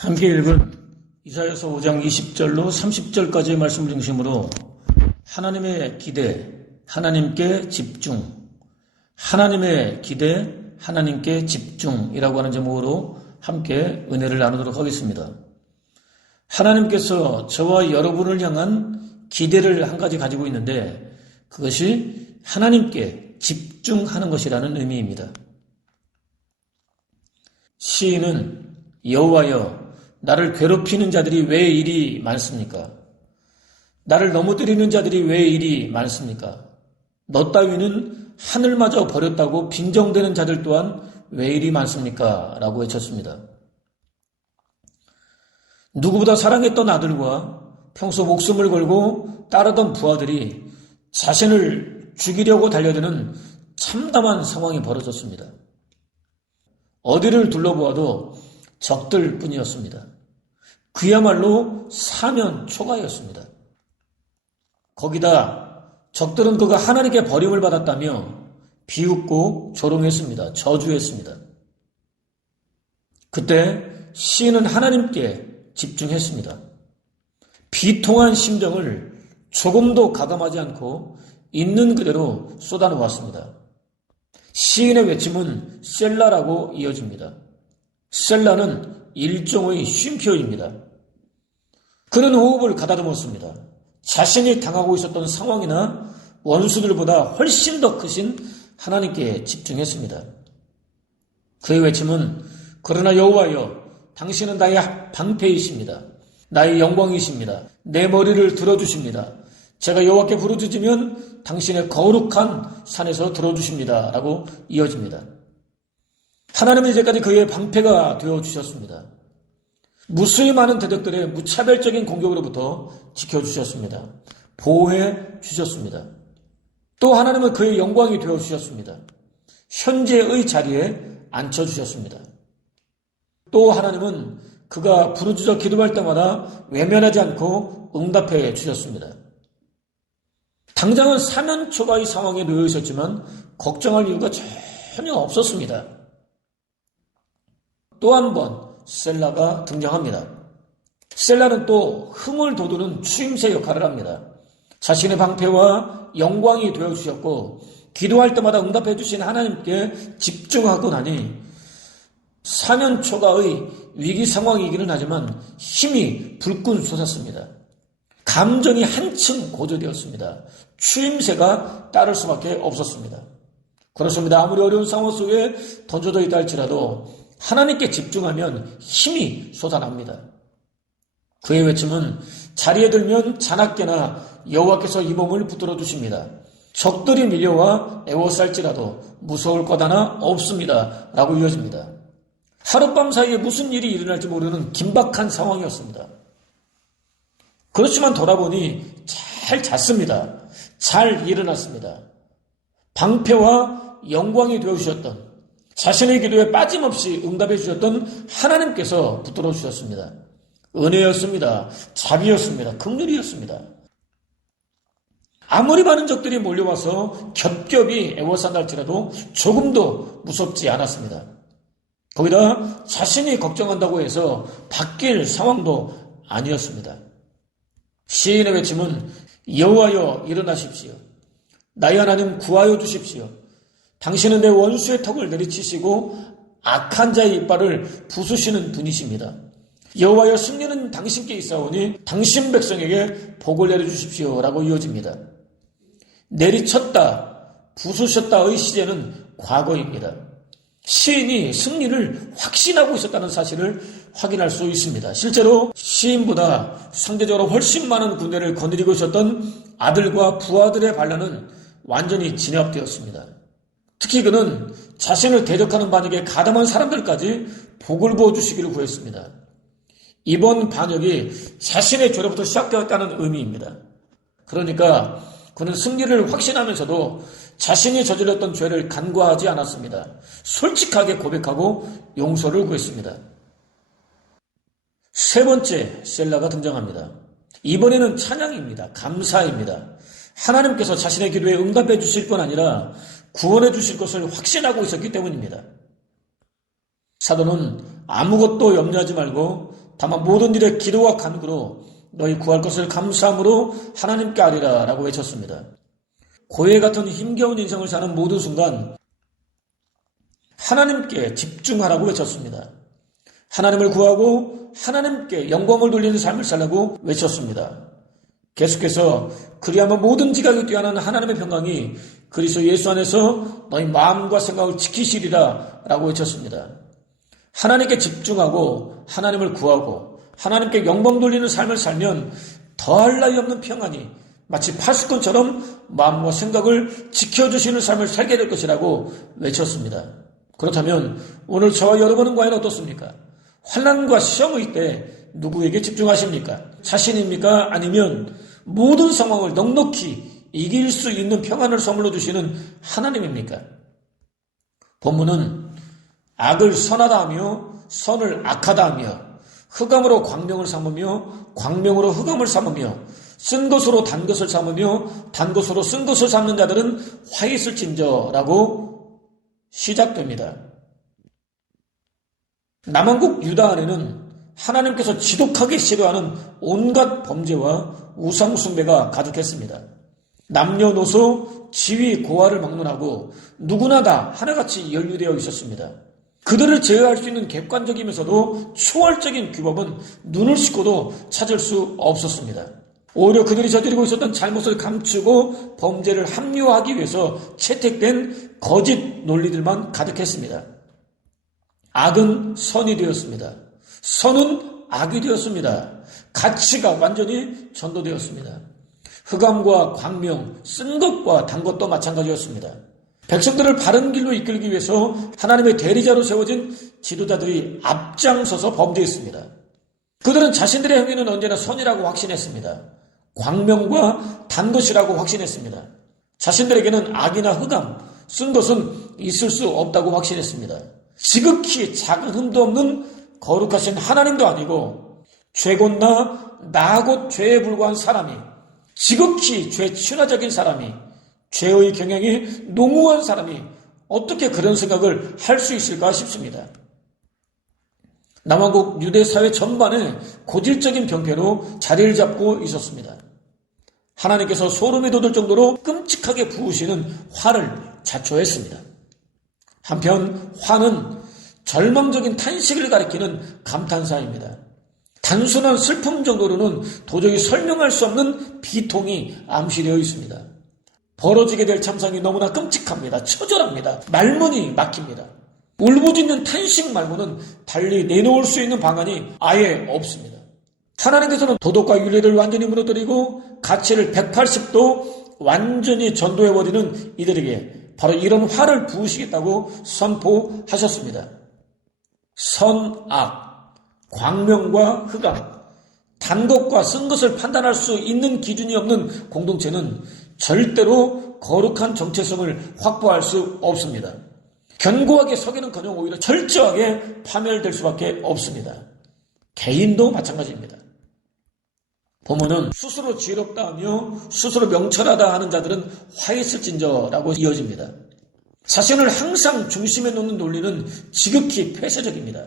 함께 읽은 이사야서 5장 20절로 30절까지의 말씀을 중심으로 하나님의 기대, 하나님께 집중, 하나님의 기대, 하나님께 집중이라고 하는 제목으로 함께 은혜를 나누도록 하겠습니다. 하나님께서 저와 여러분을 향한 기대를 한 가지 가지고 있는데 그것이 하나님께 집중하는 것이라는 의미입니다. 시인은 여호와여 나를 괴롭히는 자들이 왜 이리 많습니까? 나를 넘어뜨리는 자들이 왜 이리 많습니까? 너 따위는 하늘마저 버렸다고 빈정대는 자들 또한 왜 이리 많습니까? 라고 외쳤습니다. 누구보다 사랑했던 아들과 평소 목숨을 걸고 따르던 부하들이 자신을 죽이려고 달려드는 참담한 상황이 벌어졌습니다. 어디를 둘러보아도 적들 뿐이었습니다. 그야말로 사면 초가였습니다. 거기다 적들은 그가 하나님께 버림을 받았다며 비웃고 조롱했습니다. 저주했습니다. 그때 시인은 하나님께 집중했습니다. 비통한 심정을 조금도 가감하지 않고 있는 그대로 쏟아놓았습니다. 시인의 외침은 셀라라고 이어집니다. 셀라는 일종의 쉼표입니다. 그는 호흡을 가다듬었습니다. 자신이 당하고 있었던 상황이나 원수들보다 훨씬 더 크신 하나님께 집중했습니다. 그의 외침은 그러나 여호와여 당신은 나의 방패이십니다. 나의 영광이십니다. 내 머리를 들어주십니다. 제가 여호와께 부르짖으면 당신의 거룩한 산에서 들어주십니다. 라고 이어집니다. 하나님은 이제까지 그의 방패가 되어주셨습니다. 무수히 많은 대적들의 무차별적인 공격으로부터 지켜주셨습니다. 보호해 주셨습니다. 또 하나님은 그의 영광이 되어주셨습니다. 현재의 자리에 앉혀주셨습니다. 또 하나님은 그가 부르짖어 기도할 때마다 외면하지 않고 응답해 주셨습니다. 당장은 사면초가의 상황에 놓여 있었지만 걱정할 이유가 전혀 없었습니다. 또 한 번 셀라가 등장합니다. 셀라는 또 흥을 돋우는 추임새 역할을 합니다. 자신의 방패와 영광이 되어주셨고 기도할 때마다 응답해 주신 하나님께 집중하고 나니 사면초가의 위기 상황이기는 하지만 힘이 불끈 솟았습니다. 감정이 한층 고조되었습니다. 추임새가 따를 수밖에 없었습니다. 그렇습니다. 아무리 어려운 상황 속에 던져져 있다 할지라도 하나님께 집중하면 힘이 솟아납니다. 그의 외침은 자리에 들면 자나깨나 여호와께서 이 몸을 붙들어 주십니다. 적들이 밀려와 애워쌀지라도 무서울 것 하나 없습니다. 라고 이어집니다. 하룻밤 사이에 무슨 일이 일어날지 모르는 긴박한 상황이었습니다. 그렇지만 돌아보니 잘 잤습니다. 잘 일어났습니다. 방패와 영광이 되어주셨던 자신의 기도에 빠짐없이 응답해 주셨던 하나님께서 붙들어 주셨습니다. 은혜였습니다. 자비였습니다. 긍휼이었습니다. 아무리 많은 적들이 몰려와서 겹겹이 애워싼다 할지라도 조금도 무섭지 않았습니다. 거기다 자신이 걱정한다고 해서 바뀔 상황도 아니었습니다. 시인의 외침은 여호와여 일어나십시오. 나의 하나님 구하여 주십시오. 당신은 내 원수의 턱을 내리치시고 악한 자의 이빨을 부수시는 분이십니다. 여호와여 승리는 당신께 있사오니 당신 백성에게 복을 내려주십시오. 라고 이어집니다. 내리쳤다, 부수셨다의 시제는 과거입니다. 시인이 승리를 확신하고 있었다는 사실을 확인할 수 있습니다. 실제로 시인보다 상대적으로 훨씬 많은 군대를 거느리고 있었던 아들과 부하들의 반란은 완전히 진압되었습니다. 특히 그는 자신을 대적하는 반역에 가담한 사람들까지 복을 부어주시기를 구했습니다. 이번 반역이 자신의 죄로부터 시작되었다는 의미입니다. 그러니까 그는 승리를 확신하면서도 자신이 저질렀던 죄를 간과하지 않았습니다. 솔직하게 고백하고 용서를 구했습니다. 세 번째 셀라가 등장합니다. 이번에는 찬양입니다. 감사입니다. 하나님께서 자신의 기도에 응답해 주실 뿐 아니라 구원해 주실 것을 확신하고 있었기 때문입니다. 사도는 아무것도 염려하지 말고 다만 모든 일에 기도와 간구로 너희 구할 것을 감사함으로 하나님께 아뢰라 라고 외쳤습니다. 고해 같은 힘겨운 인생을 사는 모든 순간 하나님께 집중하라고 외쳤습니다. 하나님을 구하고 하나님께 영광을 돌리는 삶을 살라고 외쳤습니다. 계속해서 그리하면 모든 지각이 뛰어난 하나님의 평강이 그리스도 예수 안에서 너희 마음과 생각을 지키시리라 라고 외쳤습니다. 하나님께 집중하고 하나님을 구하고 하나님께 영광 돌리는 삶을 살면 더할 나위 없는 평안이 마치 파수꾼처럼 마음과 생각을 지켜주시는 삶을 살게 될 것이라고 외쳤습니다. 그렇다면 오늘 저와 여러분은 과연 어떻습니까? 환난과 시험의 때 누구에게 집중하십니까? 자신입니까? 아니면 모든 상황을 넉넉히 이길 수 있는 평안을 선물로 주시는 하나님입니까? 본문은 악을 선하다 하며 선을 악하다 하며 흑암으로 광명을 삼으며 광명으로 흑암을 삼으며 쓴 것으로 단 것을 삼으며 단 것으로 쓴 것을 삼는 자들은 화 있을진저라고 시작됩니다. 남한국 유다 안에는 하나님께서 지독하게 싫어하는 온갖 범죄와 우상 숭배가 가득했습니다. 남녀노소, 지위, 고하를 막론하고 누구나 다 하나같이 연루되어 있었습니다. 그들을 제어할 수 있는 객관적이면서도 초월적인 규범은 눈을 씻고도 찾을 수 없었습니다. 오히려 그들이 저지르고 있었던 잘못을 감추고 범죄를 합리화하기 위해서 채택된 거짓 논리들만 가득했습니다. 악은 선이 되었습니다. 선은 악이 되었습니다. 가치가 완전히 전도되었습니다. 흑암과 광명, 쓴 것과 단 것도 마찬가지였습니다. 백성들을 바른 길로 이끌기 위해서 하나님의 대리자로 세워진 지도자들이 앞장서서 범죄했습니다. 그들은 자신들의 행위는 언제나 선이라고 확신했습니다. 광명과 단 것이라고 확신했습니다. 자신들에게는 악이나 흑암, 쓴 것은 있을 수 없다고 확신했습니다. 지극히 작은 흠도 없는 거룩하신 하나님도 아니고 죄곤나 나곧 죄에 불과한 사람이 지극히 죄친화적인 사람이 죄의 경향이 농후한 사람이 어떻게 그런 생각을 할 수 있을까 싶습니다. 남한국 유대 사회 전반에 고질적인 병폐로 자리를 잡고 있었습니다. 하나님께서 소름이 돋을 정도로 끔찍하게 부으시는 화를 자초했습니다. 한편 화는 절망적인 탄식을 가리키는 감탄사입니다. 단순한 슬픔 정도로는 도저히 설명할 수 없는 비통이 암시되어 있습니다. 벌어지게 될 참상이 너무나 끔찍합니다. 처절합니다. 말문이 막힙니다. 울부짖는 탄식 말고는 달리 내놓을 수 있는 방안이 아예 없습니다. 하나님께서는 도덕과 윤리를 완전히 무너뜨리고 가치를 180도 완전히 전도해버리는 이들에게 바로 이런 화를 부으시겠다고 선포하셨습니다. 선악, 광명과 흑암, 단 것과 쓴 것을 판단할 수 있는 기준이 없는 공동체는 절대로 거룩한 정체성을 확보할 수 없습니다. 견고하게 서기는커녕 오히려 철저하게 파멸될 수밖에 없습니다. 개인도 마찬가지입니다. 본문은 스스로 지혜롭다 하며 스스로 명철하다 하는 자들은 화 있을진저라고 이어집니다. 자신을 항상 중심에 놓는 논리는 지극히 폐쇄적입니다.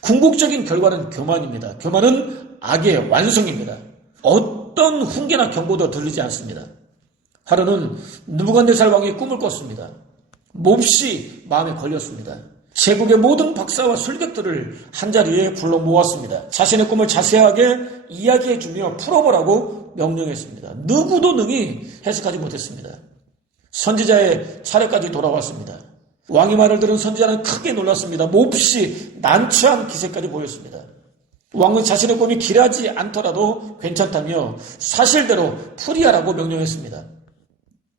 궁극적인 결과는 교만입니다. 교만은 악의 완성입니다. 어떤 훈계나 경고도 들리지 않습니다. 하루는 느부갓네살 왕이 꿈을 꿨습니다. 몹시 마음에 걸렸습니다. 제국의 모든 박사와 술객들을 한자리에 불러 모았습니다. 자신의 꿈을 자세하게 이야기해주며 풀어보라고 명령했습니다. 누구도 능히 해석하지 못했습니다. 선지자의 차례까지 돌아왔습니다. 왕의 말을 들은 선지자는 크게 놀랐습니다. 몹시 난처한 기색까지 보였습니다. 왕은 자신의 꿈이 길하지 않더라도 괜찮다며 사실대로 풀이하라고 명령했습니다.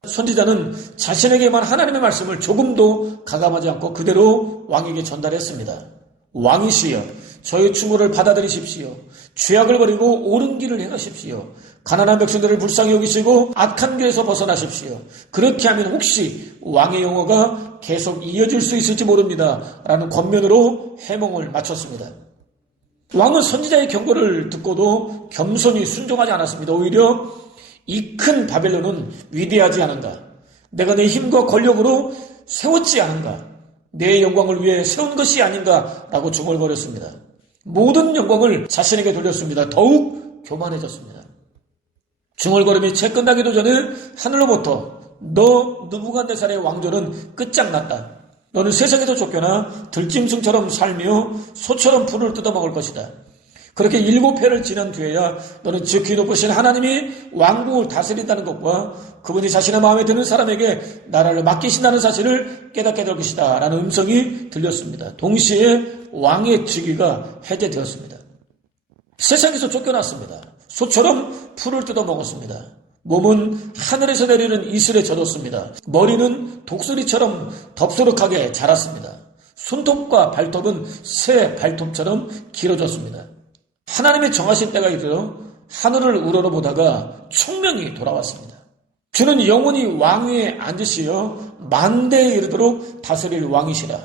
선지자는 자신에게만 하나님의 말씀을 조금도 가감하지 않고 그대로 왕에게 전달했습니다. 왕이시여, 저의 충고를 받아들이십시오. 죄악을 버리고 옳은 길을 행하십시오. 가난한 백성들을 불쌍히 여기시고 악한 길에서 벗어나십시오. 그렇게 하면 혹시 왕의 영어가 계속 이어질 수 있을지 모릅니다. 라는 권면으로 해몽을 마쳤습니다. 왕은 선지자의 경고를 듣고도 겸손히 순종하지 않았습니다. 오히려 이 큰 바벨론은 위대하지 않은가? 내가 내 힘과 권력으로 세웠지 않은가? 내 영광을 위해 세운 것이 아닌가? 라고 중얼거렸습니다. 모든 영광을 자신에게 돌렸습니다. 더욱 교만해졌습니다. 중얼거림이 채 끝나기도 전에 하늘로부터 너 느부갓네살의 왕조는 끝장났다. 너는 세상에서 쫓겨나 들짐승처럼 살며 소처럼 풀을 뜯어먹을 것이다. 그렇게 7회를 지난 뒤에야 너는 지극히 높으신 하나님이 왕국을 다스린다는 것과 그분이 자신의 마음에 드는 사람에게 나라를 맡기신다는 사실을 깨닫게 될 것이다 라는 음성이 들렸습니다. 동시에 왕의 직위가 해제되었습니다. 세상에서 쫓겨났습니다. 소처럼 풀을 뜯어먹었습니다. 몸은 하늘에서 내리는 이슬에 젖었습니다. 머리는 독수리처럼 덥수룩하게 자랐습니다. 손톱과 발톱은 새 발톱처럼 길어졌습니다. 하나님의 정하신 때가 이르러 하늘을 우러러보다가 총명이 돌아왔습니다. 주는 영원히 왕위에 앉으시어 만대에 이르도록 다스릴 왕이시라.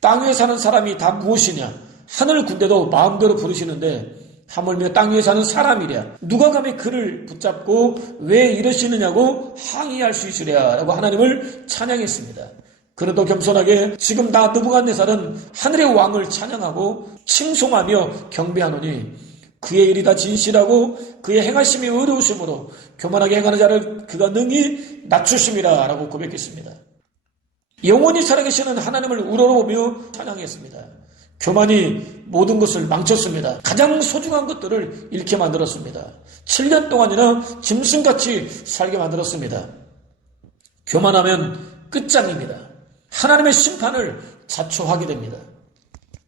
땅 위에 사는 사람이 다 무엇이냐? 하늘 군대도 마음대로 부르시는데 하물며 땅 위에 사는 사람이랴. 누가 감히 그를 붙잡고 왜 이러시느냐고 항의할 수 있으랴 라고 하나님을 찬양했습니다. 그는 또 겸손하게 지금 나 느부갓네살은 하늘의 왕을 찬양하고 칭송하며 경배하노니 그의 일이 다 진실하고 그의 행하심이 의로우심으로 교만하게 행하는 자를 그가 능히 낮추심이라 라고 고백했습니다. 영원히 살아계시는 하나님을 우러러보며 찬양했습니다. 교만이 모든 것을 망쳤습니다. 가장 소중한 것들을 잃게 만들었습니다. 7년 동안이나 짐승같이 살게 만들었습니다. 교만하면 끝장입니다. 하나님의 심판을 자초하게 됩니다.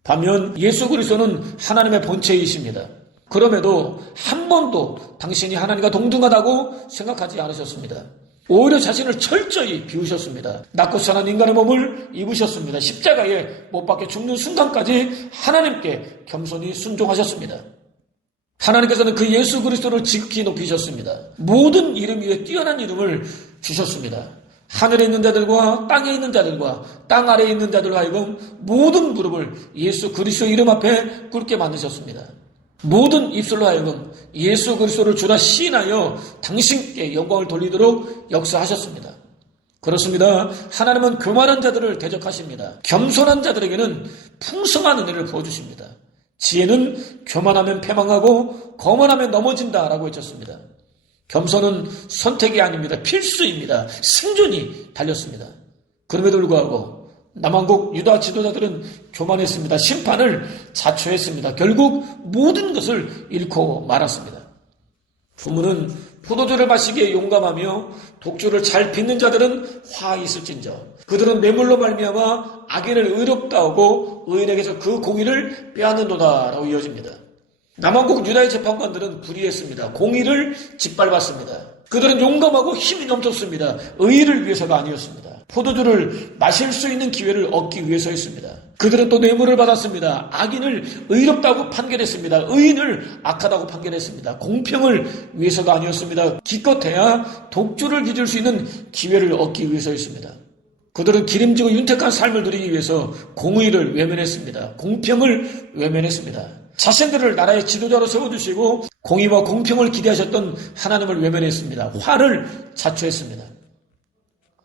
반면 예수 그리스도는 하나님의 본체이십니다. 그럼에도 한 번도 당신이 하나님과 동등하다고 생각하지 않으셨습니다. 오히려 자신을 철저히 비우셨습니다. 낮고 선한 인간의 몸을 입으셨습니다. 십자가에 못 박혀 죽는 순간까지 하나님께 겸손히 순종하셨습니다. 하나님께서는 그 예수 그리스도를 지극히 높이셨습니다. 모든 이름 위에 뛰어난 이름을 주셨습니다. 하늘에 있는 자들과 땅에 있는 자들과 땅 아래에 있는 자들과 하여금 모든 무릎을 예수 그리스도 이름 앞에 꿇게 만드셨습니다. 모든 입술로 하여금 예수 그리스도를 주라 시인하여 당신께 영광을 돌리도록 역사하셨습니다. 그렇습니다. 하나님은 교만한 자들을 대적하십니다. 겸손한 자들에게는 풍성한 은혜를 부어주십니다. 지혜는 교만하면 패망하고 거만하면 넘어진다라고 외쳤습니다. 겸손은 선택이 아닙니다. 필수입니다. 생존이 달렸습니다. 그럼에도 불구하고 남왕국 유다 지도자들은 교만했습니다. 심판을 자초했습니다. 결국 모든 것을 잃고 말았습니다. 부모는 포도주를 마시기에 용감하며 독주를 잘 빚는 자들은 화 있을진저 그들은 뇌물로 말미암아 악인을 의롭다 하고 의인에게서 그 공의를 빼앗는도다 라고 이어집니다. 남왕국 유다의 재판관들은 불의했습니다. 공의를 짓밟았습니다. 그들은 용감하고 힘이 넘쳤습니다. 의의를 위해서가 아니었습니다. 포도주를 마실 수 있는 기회를 얻기 위해서였습니다. 그들은 또 뇌물을 받았습니다. 악인을 의롭다고 판결했습니다. 의인을 악하다고 판결했습니다. 공평을 위해서가 아니었습니다. 기껏해야 독주를 빚을 수 있는 기회를 얻기 위해서였습니다. 그들은 기름지고 윤택한 삶을 누리기 위해서 공의를 외면했습니다. 공평을 외면했습니다. 자신들을 나라의 지도자로 세워주시고 공의와 공평을 기대하셨던 하나님을 외면했습니다. 화를 자초했습니다.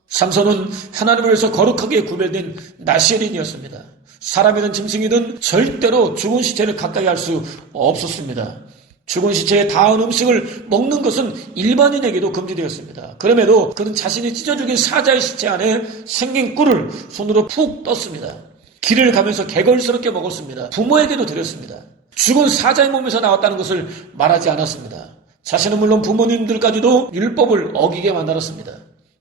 삼손은 하나님을 위해서 거룩하게 구별된 나시린이었습니다. 사람이든 짐승이든 절대로 죽은 시체를 가까이 할 수 없었습니다. 죽은 시체에 닿은 음식을 먹는 것은 일반인에게도 금지되었습니다. 그럼에도 그는 자신이 찢어 죽인 사자의 시체 안에 생긴 꿀을 손으로 푹 떴습니다. 길을 가면서 개걸스럽게 먹었습니다. 부모에게도 드렸습니다. 죽은 사자의 몸에서 나왔다는 것을 말하지 않았습니다. 자신은 물론 부모님들까지도 율법을 어기게 만들었습니다.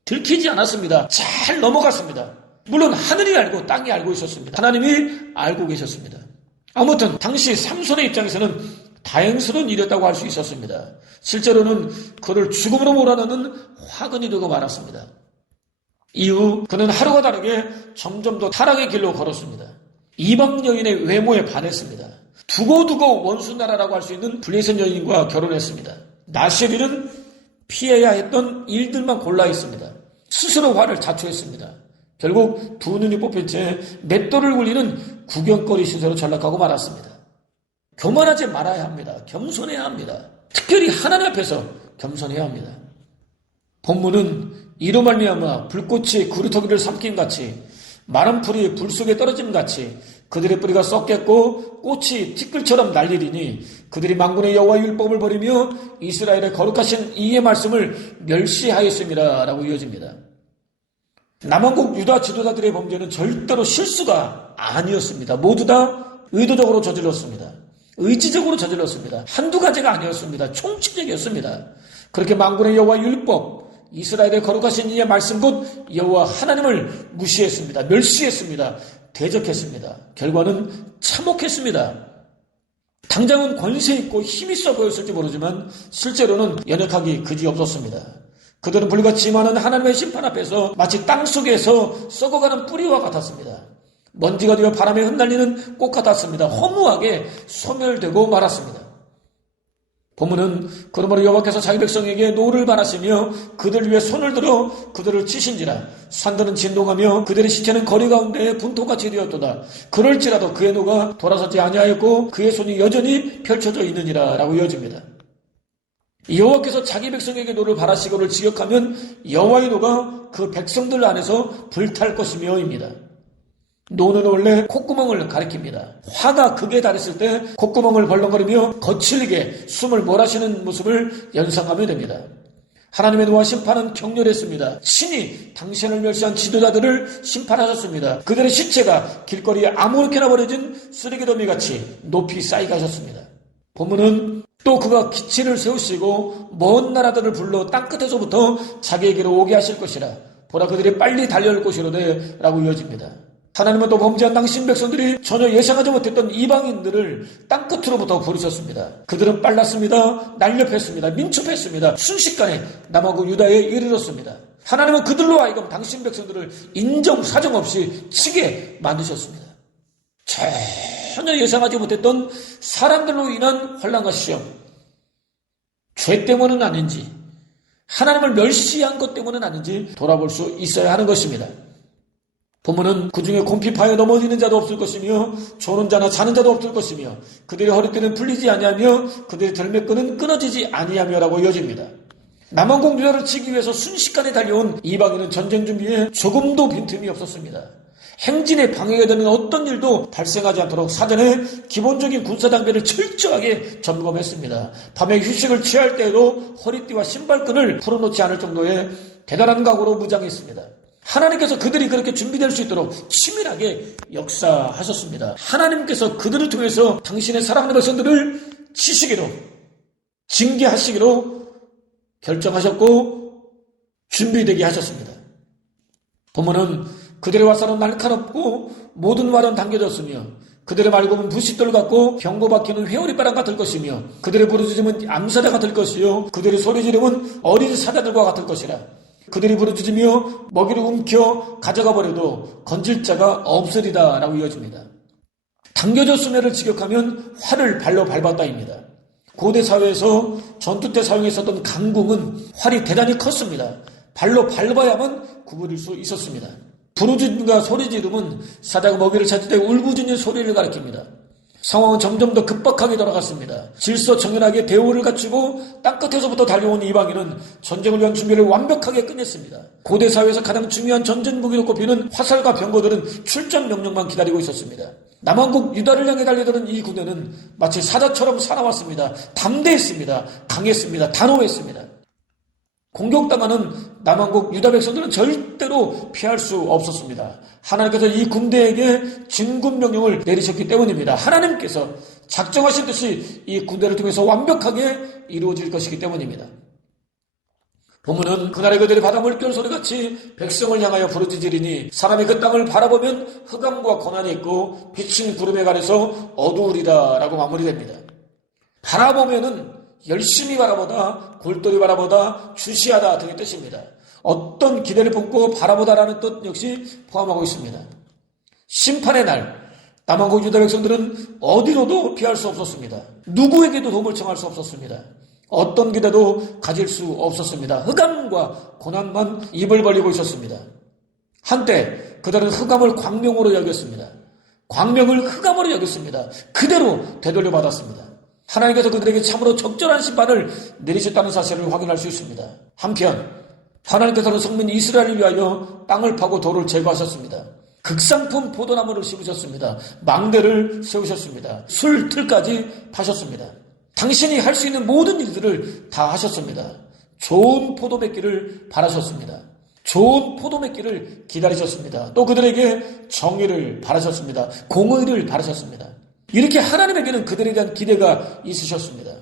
들키지 않았습니다. 잘 넘어갔습니다. 물론 하늘이 알고 땅이 알고 있었습니다. 하나님이 알고 계셨습니다. 아무튼 당시 삼손의 입장에서는 다행스러운 일이었다고 할 수 있었습니다. 실제로는 그를 죽음으로 몰아넣는 화근이 되고 말았습니다. 이후 그는 하루가 다르게 점점 더 타락의 길로 걸었습니다. 이방 여인의 외모에 반했습니다. 두고두고 원수나라라고 할 수 있는 블레셋 여인과 결혼했습니다. 나시릴은 피해야 했던 일들만 골라 있습니다. 스스로 화를 자초했습니다. 결국 두 눈이 뽑힌 채 맷돌을 굴리는 구경거리 신세로 전락하고 말았습니다. 교만하지 말아야 합니다. 겸손해야 합니다. 특별히 하나님 앞에서 겸손해야 합니다. 본문은 이로 말미암아 불꽃이 그루터기를 삼킴 같이 마른 풀이 불 속에 떨어짐 같이 그들의 뿌리가 썩겠고 꽃이 티끌처럼 날리리니 그들이 만군의 여호와의 율법을 버리며 이스라엘의 거룩하신 이의 말씀을 멸시하였음이라 라고 이어집니다. 남왕국 유다 지도자들의 범죄는 절대로 실수가 아니었습니다. 모두 다 의도적으로 저질렀습니다. 의지적으로 저질렀습니다. 한두 가지가 아니었습니다. 총체적이었습니다. 그렇게 만군의 여호와의 율법, 이스라엘의 거룩하신 이의 말씀 곧 여호와 하나님을 무시했습니다. 멸시했습니다. 대적했습니다. 결과는 참혹했습니다. 당장은 권세 있고 힘 있어 보였을지 모르지만 실제로는 연약하기 그지없었습니다. 그들은 불같이 많은 하나님의 심판 앞에서 마치 땅속에서 썩어가는 뿌리와 같았습니다. 먼지가 되어 바람에 흩날리는 꽃 같았습니다. 허무하게 소멸되고 말았습니다. 본문은 그러므로 여호와께서 자기 백성에게 노를 바라시며 그들 위에 손을 들어 그들을 치신지라 산들은 진동하며 그들의 시체는 거리 가운데 분토같이 되었도다. 그럴지라도 그의 노가 돌아서지 아니하였고 그의 손이 여전히 펼쳐져 있느니라 라고 이어집니다. 여호와께서 자기 백성에게 노를 바라시고를 지역하면 여호와의 노가 그 백성들 안에서 불탈 것이며입니다. 노는 원래 콧구멍을 가리킵니다. 화가 극에 달했을 때 콧구멍을 벌렁거리며 거칠게 숨을 몰아쉬는 모습을 연상하면 됩니다. 하나님의 노와 심판은 격렬했습니다. 신이 당신을 멸시한 지도자들을 심판하셨습니다. 그들의 시체가 길거리에 아무렇게나 버려진 쓰레기더미같이 높이 쌓이게 하셨습니다. 본문은 또 그가 기치를 세우시고 먼 나라들을 불러 땅끝에서부터 자기에게로 오게 하실 것이라 보라 그들이 빨리 달려올 것이로되 라고 이어집니다. 하나님은 또 범죄한 당신 백성들이 전혀 예상하지 못했던 이방인들을 땅끝으로부터 부르셨습니다. 그들은 빨랐습니다. 날렵했습니다. 민첩했습니다. 순식간에 남하고 유다에 이르렀습니다. 하나님은 그들로 하여금 당신 백성들을 인정사정 없이 치게 만드셨습니다. 전혀 예상하지 못했던 사람들로 인한 환난과 시험, 죄 때문은 아닌지 하나님을 멸시한 것 때문은 아닌지 돌아볼 수 있어야 하는 것입니다. 본문은 그 중에 곰피파에 넘어지는 자도 없을 것이며 조는 자나 자는 자도 없을 것이며 그들의 허리띠는 풀리지 아니하며 그들의 들매끈은 끊어지지 아니하며라고 이어집니다. 남왕국 유다를 치기 위해서 순식간에 달려온 이방인은 전쟁 준비에 조금도 빈틈이 없었습니다. 행진에 방해가 되는 어떤 일도 발생하지 않도록 사전에 기본적인 군사장비를 철저하게 점검했습니다. 밤에 휴식을 취할 때에도 허리띠와 신발끈을 풀어놓지 않을 정도의 대단한 각오로 무장했습니다. 하나님께서 그들이 그렇게 준비될 수 있도록 치밀하게 역사하셨습니다. 하나님께서 그들을 통해서 당신의 사랑하는 백성들을 치시기로, 징계하시기로 결정하셨고 준비되게 하셨습니다. 본문은 그들의 화살은 날카롭고 모든 말은 당겨졌으며 그들의 말고는 부싯돌 같고 병고 박히는 회오리바람 같을 것이며 그들의 부르짖음은 암사자 같을 것이요 그들의 소리지름은 어린 사자들과 같을 것이라. 그들이 부르짖으며 먹이를 움켜 가져가 버려도 건질 자가 없으리다 라고 이어집니다. 당겨졌음에를 직역하면 활을 발로 밟았다입니다. 고대 사회에서 전투 때 사용했었던 강궁은 활이 대단히 컸습니다. 발로 밟아야만 구부릴 수 있었습니다. 부르짖음과 소리지름은 사자가 먹이를 찾을 때 울부짖는 소리를 가리킵니다. 상황은 점점 더 급박하게 돌아갔습니다. 질서정연하게 대우를 갖추고 땅끝에서부터 달려온 이방인은 전쟁을 위한 준비를 완벽하게 끝냈습니다. 고대 사회에서 가장 중요한 전쟁 무기로 꼽히는 화살과 병거들은 출전 명령만 기다리고 있었습니다. 남왕국 유다를 향해 달려드는 이 군대는 마치 사자처럼 살아왔습니다. 담대했습니다. 강했습니다. 단호했습니다. 공격당하는 남왕국 유다 백성들은 절대로 피할 수 없었습니다. 하나님께서 이 군대에게 진군 명령을 내리셨기 때문입니다. 하나님께서 작정하신 뜻이 이 군대를 통해서 완벽하게 이루어질 것이기 때문입니다. 본문은 그날의 그들이 바다 물결 소리같이 백성을 향하여 부르짖으리니 사람이 그 땅을 바라보면 흑암과 고난이 있고 비친 구름에 가려서 어두우리라 라고 마무리됩니다. 바라보면은 열심히 바라보다, 골똘히 바라보다, 주시하다 등의 뜻입니다. 어떤 기대를 품고 바라보다라는 뜻 역시 포함하고 있습니다. 심판의 날, 남왕국 유다 백성들은 어디로도 피할 수 없었습니다. 누구에게도 도움을 청할 수 없었습니다. 어떤 기대도 가질 수 없었습니다. 흑암과 고난만 입을 벌리고 있었습니다. 한때 그들은 흑암을 광명으로 여겼습니다. 광명을 흑암으로 여겼습니다. 그대로 되돌려 받았습니다. 하나님께서 그들에게 참으로 적절한 심판을 내리셨다는 사실을 확인할 수 있습니다. 한편 하나님께서는 성민 이스라엘을 위하여 땅을 파고 돌을 제거하셨습니다. 극상품 포도나무를 심으셨습니다. 망대를 세우셨습니다. 술 틀까지 파셨습니다. 당신이 할 수 있는 모든 일들을 다 하셨습니다. 좋은 포도 맺기를 바라셨습니다. 좋은 포도 맺기를 기다리셨습니다. 또 그들에게 정의를 바라셨습니다. 공의를 바라셨습니다. 이렇게 하나님에게는 그들에 대한 기대가 있으셨습니다.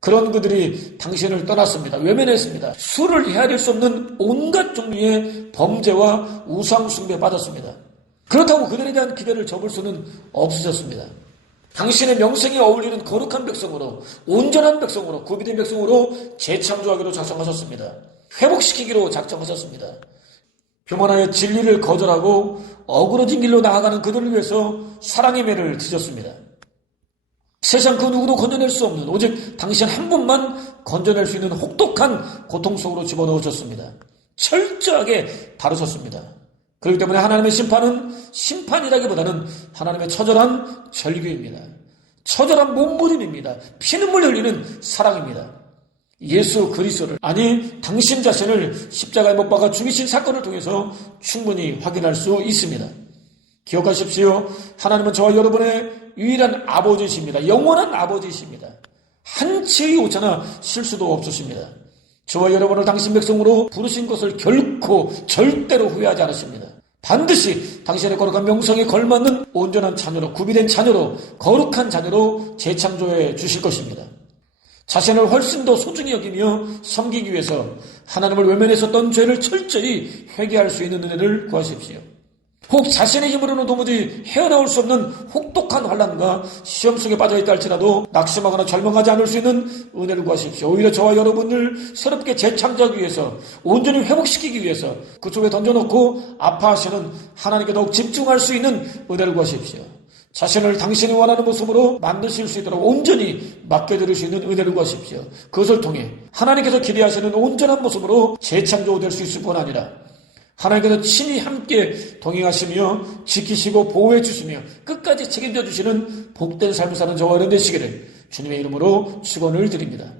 그런 그들이 당신을 떠났습니다. 외면했습니다. 수를 헤아릴 수 없는 온갖 종류의 범죄와 우상 숭배에 빠졌습니다. 그렇다고 그들에 대한 기대를 접을 수는 없으셨습니다. 당신의 명성에 어울리는 거룩한 백성으로, 온전한 백성으로, 구비된 백성으로 재창조하기로 작정하셨습니다. 회복시키기로 작정하셨습니다. 교만하여 진리를 거절하고 어그러진 길로 나아가는 그들을 위해서 사랑의 매를 드셨습니다. 세상 그 누구도 건져낼 수 없는, 오직 당신 한 분만 건져낼 수 있는 혹독한 고통 속으로 집어넣으셨습니다. 철저하게 다루셨습니다. 그렇기 때문에 하나님의 심판은 심판이라기보다는 하나님의 처절한 절규입니다. 처절한 몸부림입니다. 피눈물 흘리는 사랑입니다. 예수 그리스도를, 아니 당신 자신을 십자가에 못 박아 죽이신 사건을 통해서 충분히 확인할 수 있습니다. 기억하십시오. 하나님은 저와 여러분의 유일한 아버지이십니다. 영원한 아버지이십니다. 한치의 오차나 실수도 없으십니다. 저와 여러분을 당신 백성으로 부르신 것을 결코 절대로 후회하지 않으십니다. 반드시 당신의 거룩한 명성에 걸맞는 온전한 자녀로, 구비된 자녀로, 거룩한 자녀로 재창조해 주실 것입니다. 자신을 훨씬 더 소중히 여기며 섬기기 위해서 하나님을 외면했었던 죄를 철저히 회개할 수 있는 은혜를 구하십시오. 혹 자신의 힘으로는 도무지 헤어나올 수 없는 혹독한 환난과 시험 속에 빠져있다 할지라도 낙심하거나 절망하지 않을 수 있는 은혜를 구하십시오. 오히려 저와 여러분을 새롭게 재창조하기 위해서, 온전히 회복시키기 위해서 그쪽에 던져놓고 아파하시는 하나님께 더욱 집중할 수 있는 은혜를 구하십시오. 자신을 당신이 원하는 모습으로 만드실 수 있도록 온전히 맡겨드릴 수 있는 은혜를 구하십시오. 그것을 통해 하나님께서 기대하시는 온전한 모습으로 재창조될 수 있을 뿐 아니라 하나님께서 친히 함께 동행하시며 지키시고 보호해 주시며 끝까지 책임져 주시는 복된 삶을 사는 저와 여러분 되시기를 주님의 이름으로 축원을 드립니다.